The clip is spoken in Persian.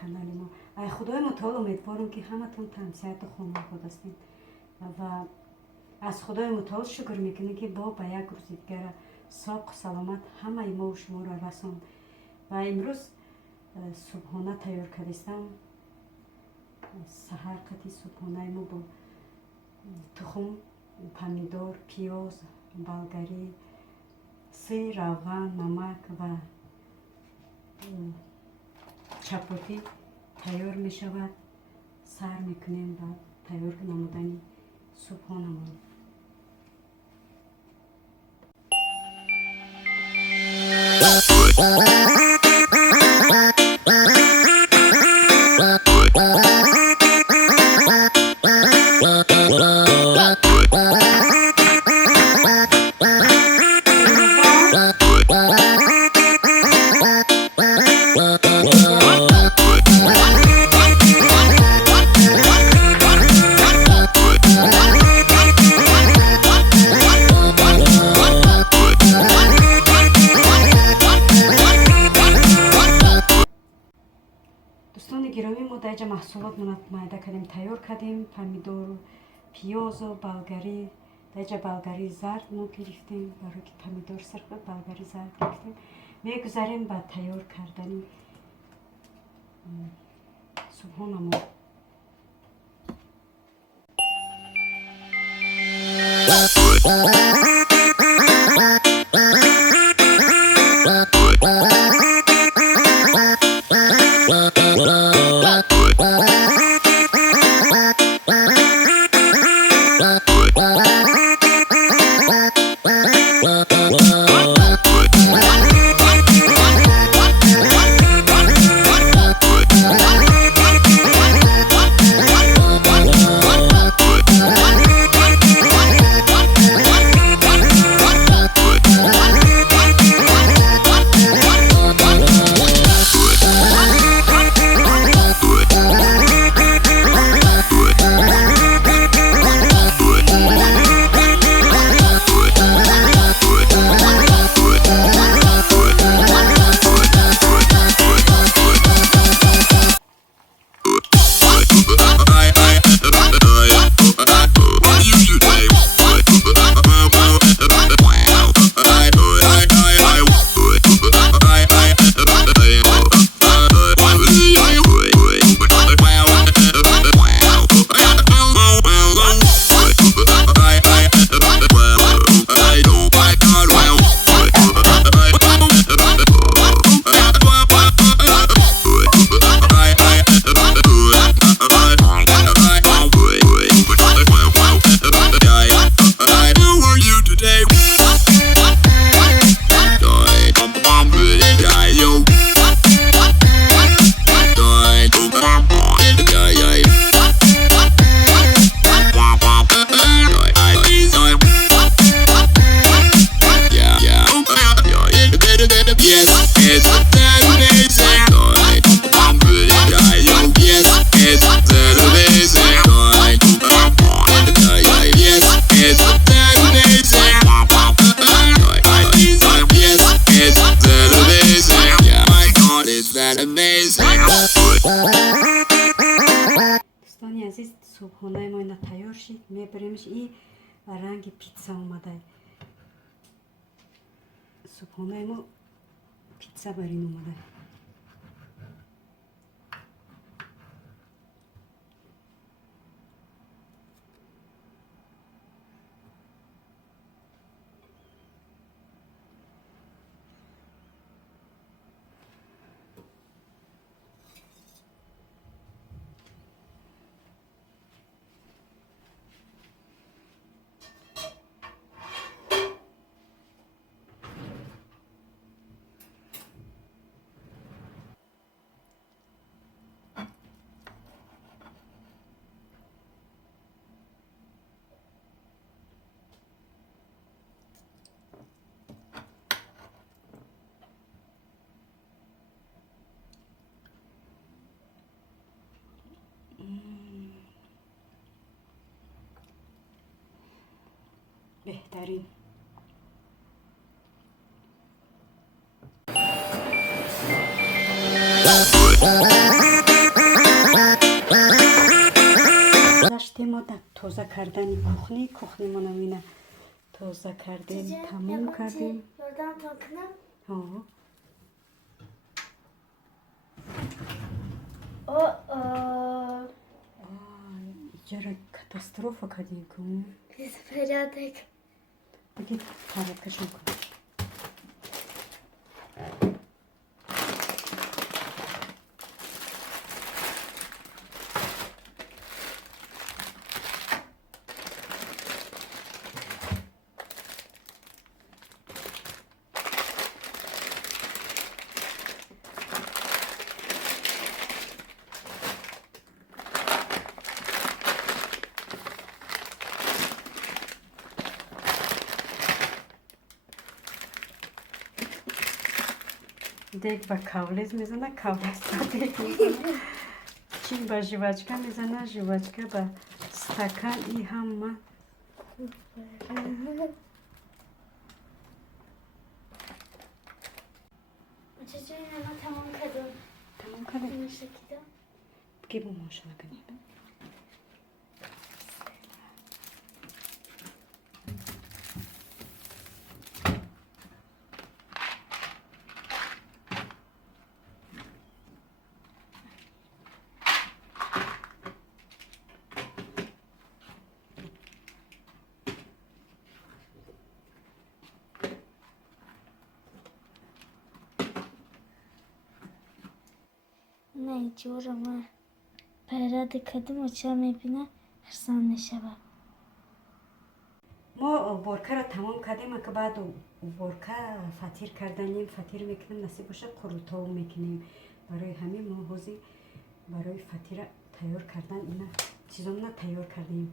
کانال ما. ای خدای متعال امیدوارم که همتون تنسیت خونه خود هستین و از خدای متعال شکر میکنیم که با به یک روز دیگر ساق و سلامت همه ما و شما را رساند. و امروز صبحانه تیار کردم. سحر قطعی صبحانه ما با تخم، پمیدور، پیاز، بلگری، سیر، روغن، نمک و چپاتی تیار می شود. سر میکنیم و تیار نمودن صبحانه ما. دوستان گرامی، ما در اینجا محصولات معده کردیم تیار کردیم. پمیدور، پیاز و بلگری. در اینجا بلگری زرد ما گرفتیم برای که پمیدور سرخ، بلگری زرد گرفتیم. میگذاریم به تیار کردن صبحانه ما. دوستان عزیز، صبحانه ما اینا تیار شد. میبریمش. این رنگ پیتزا اومده. صبحانه ما پیتزا برین اومده. بهترین лашти мо тоза кардани кухни мо намина тоза кардем, тамом кардем. Ёрдамтон кунам? Иҷара катастрофа кардем. Порядок. Иди порядкашон кун. Дег ба кавлез мезана, кавлез ба дег мезана. Чин ба живачка мезана, живачка ба стакан. И ҳама چجوری نما تمام کردم. тамом кардем. نمیشه کدام. بگی بو ماشина کنیم. نه جورا ما порядок کردیم و چرا میبینه خرسان نشود. ما боркаро тамом кардем, ка баъд борка фатир карданем, фатир мекунем, насиб боша қурутов мекунем. барои ҳамин мо ҳозир барои фатира тайёр кардан ина чизомна тайёр кардем.